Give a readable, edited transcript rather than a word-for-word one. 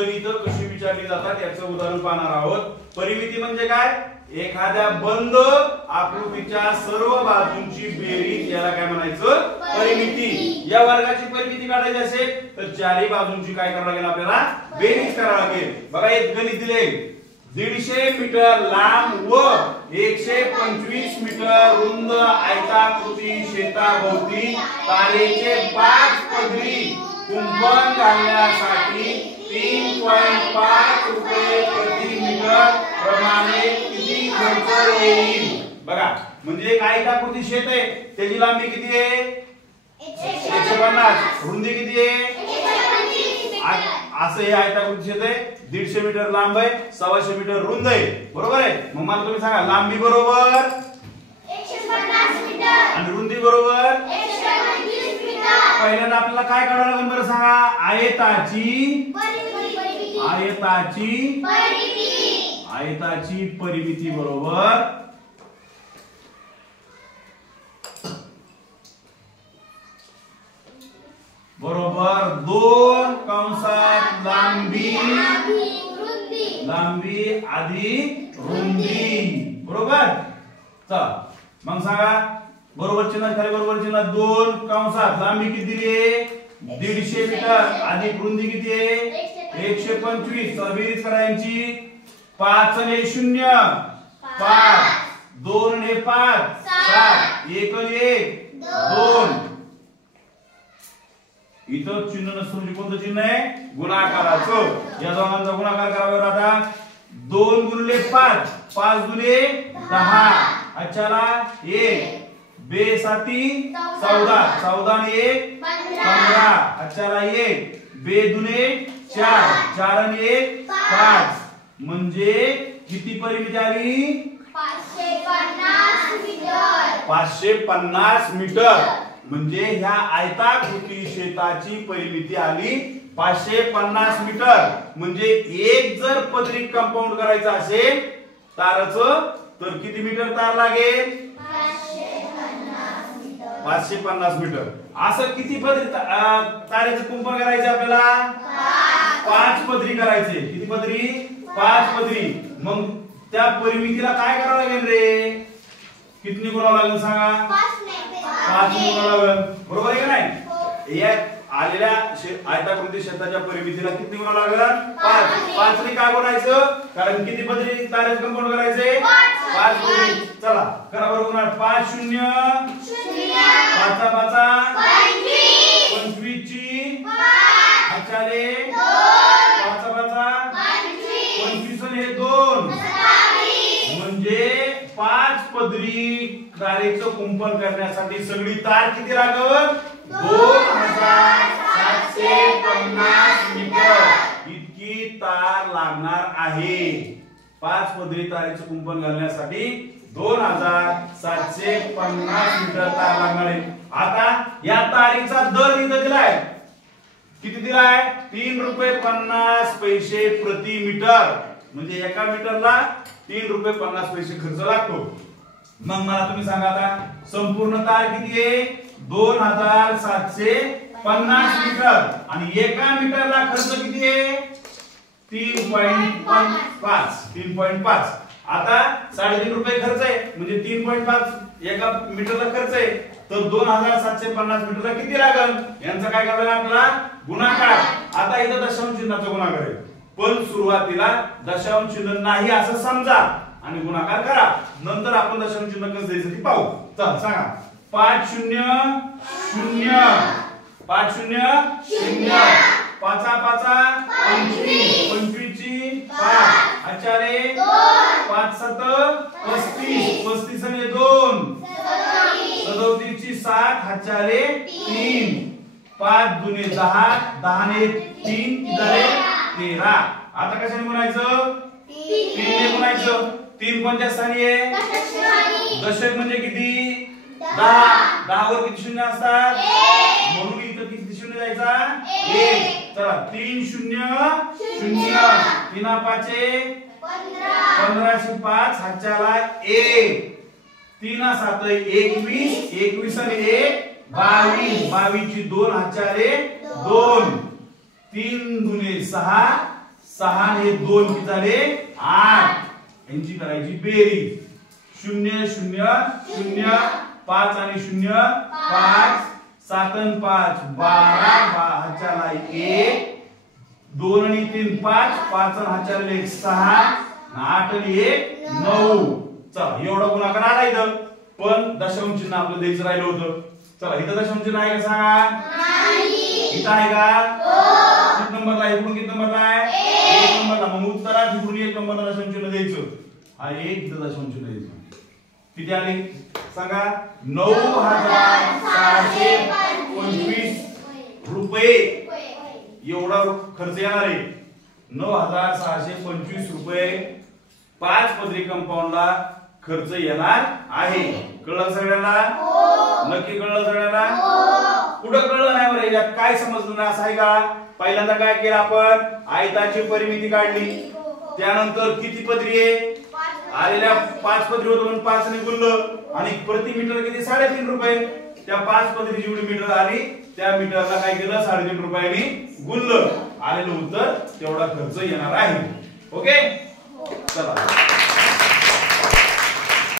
गणित कशी विचारली जातात याचं उदाहरण पाहणार आहोत। परिमिती म्हणजे काय? एखाद्या बंद आकृतीच्या सर्व बाजूंची बेरीज, याला काय म्हणायचं? परिमिती। या वर्गाची परिमिती काढायची असेल तर चारही बाजूंची काय करावं लागेल? आपल्याला बेरीज करावी लागेल। बघा एक गणित दिले, 150 मीटर लांब व 125 मीटर रुंद आयताकृती शेताभोवती तारेचे 5 पदरी कुंपण घालण्यासाठी 3.5 रुपये प्रति मीटर प्रमाणे किती खर्च येईल? बघा, म्हणजे एक आयताकृती शेत आहे, त्याची लांबी किती आहे? 150, रुंदी किती आहे? असं हे आयताकृती शेत आहे, 150 मीटर लांब आहे, 125 मीटर रुंद आहे, बरोबर आहे? मग मला तुम्ही सांगा, लांबी बरोबर 150 मीटर आणि रुंदी बरोबर 125 मीटर। पहिल्यांदा आपल्याला काय काढावं लागेल बरं सांगा? आयताची परिमिती बरोबर बरोबर 2 कंसात लांबी अधिक रुंदी, बरोबर? चला मग सांगा, बरोबर चिन्ह खाली बरोबर चिन्ह, 2 कंसात लांबी किती दिली आहे? 150 मीटर अधिक रुंदी किती आहे? 125। चला बेरीज करा यांची, 5 आणि 0 5, 2 आणि 5 7, 1 आणि 1 2। इथं चिन्ह नसून कोणतं चिन्ह आहे? गुणाकाराचं। या दोघांचा गुणाकार करावा आता, 2 गुणिले 5, 5 दुने 10, अचाला 1, बे साती 14, 14 आणि 1 15, अचाला 1, बे दुने 4, 4 आणि 1 5, म्हणजे किती परिमिती आली? 550 मीटर। 550 मीटर म्हणजे ह्या आयताकृती शेताची परिमिती आली 550 मीटर। म्हणजे एक जर पदरी कंपाऊंड करायचं असेल ताराचं तर किती मीटर तार लागेल? 550 मीटर। असं किती पदरी तारेचं कुंपण करायचं आपल्याला? 5 पदरी करायचे। किती पदरी? 5 पदरी। मग त्या परिमितीला काय करावं लागेल रे? किती गुणावं लागेल सांगा? 5 गुणावं लागेल, बरोबर आहे का नाही? या आलेल्या आयताकृती शेताच्या परिमितीला किती गुणावं लागेल? 5। 5 ने काय गुणायचं? कारण किती पदरी तारेचं कंपाऊंड करायचे? 5 पदरी। चला करा बरोबर गुणा, 5 0 5 5 25 ची अचाले 5 5 25 आणि 2 म्हणजे 5 पदरी तारेचं कुंपण करण्यासाठी सगळी तार किती लागल? 2750 मीटर इतकी तार लागणार आहे। 5 पदरी तारेचं कुंपण घालण्यासाठी 2750 मीटर तार लागणार आहे। आता या तारीचा दर इथं दिलाय, किती दिलाय? 3 रुपये 50 पैसे प्रति मीटर, म्हणजे एका मीटरला 3 रुपये 50 पैसे खर्च लागतो। मग मला तुम्ही सांगा आता संपूर्ण तार किती आहे? 2750 मीटर आणि एका मीटरला खर्च किती आहे? 3.5। आता 3.5 रुपये खर्च आहे म्हणजे 3.5 एका मीटरला खर्च आहे, तर 2750 मीटरला किती लागल? यांचा काय करायला आपल्याला? गुणाकार। आता इथं दशांश चिन्हाचा गुणाकार आहे, पण सुरुवातीला दशांश चिन्ह नाही असं समजा आणि गुणाकार करा, नंतर आपण दशांश चिन्ह कसं द्यायचं ते पाहू। चला सांगा, 5 0 0 5 0 0 5 5 25 25 ची 5 अचाले 5 7 35 35 आणि 2 37 ची 7 अचाले 3 5 दुने 10 10 ने 3 झाले 13। आता कशाने गुणायचं? 3 ने गुणायचं। 3 कोणत्या स्थानी आहे? दशक म्हणजे किती? 10 10 वर किती शून्य असतात? म्हणून इथं किती शून्य जायचा? 1। चला 3 0 0 3 5 15 5 हाच्याला 1 3 7 21 21 आणि 1 22 22 ची 2 हाच्याले 2 3 दुने 6 6 आणि 2 किती झाले 8. यांची करायची बेरीज 0 0 0 5 आणि 0 5 7 आणि 5 12 हाच्याला 1 2 आणि 3 5 5 आणि हाच्याला 1 6 8 आणि 1 9. चला एवढा गुणाकार आला इथं, पण दशांश चिन्ह आपलं द्यायचं राहिलं होतं. चला इथं दशांश चिन्ह आहे का सांगा? नाही. इथं आहे का? हो. किती नंबरला आहे? इकडून किती नंबरला आहे? 1 नंबरला. मग उत्तरात इकडून 1 नंबरला दशांश चिन्ह द्यायचं. हा 1 इथं दशांश चिन्ह द्यायचं. किती आले सांगा? 9625 रुपये एवढा खर्च येणार आहे. 9625 रुपये 5 पदरी कंपाऊंडला खर्च येणार आहे. कळलं सगळ्यांना? नक्की कळलं सगळ्यांना? कुठं कळलं नाही बरं? यात काय समजलं नाही असं आहे का? पहिल्यांदा काय केलं आपण? आयताची परिमिती काढली, त्यानंतर किती पदरी आहे आलेल्या 5 पदरी होतं म्हणून 5 ने गुणलं आणि प्रति मीटर किती 3.5 रुपये. त्या 5 पदरी जेवढी मीटर आली त्या मीटरला काय केलं 3.5 रुपयांनी गुणलं. आलेलं उत्तर तेवढा खर्च येणार आहे. ओके चला.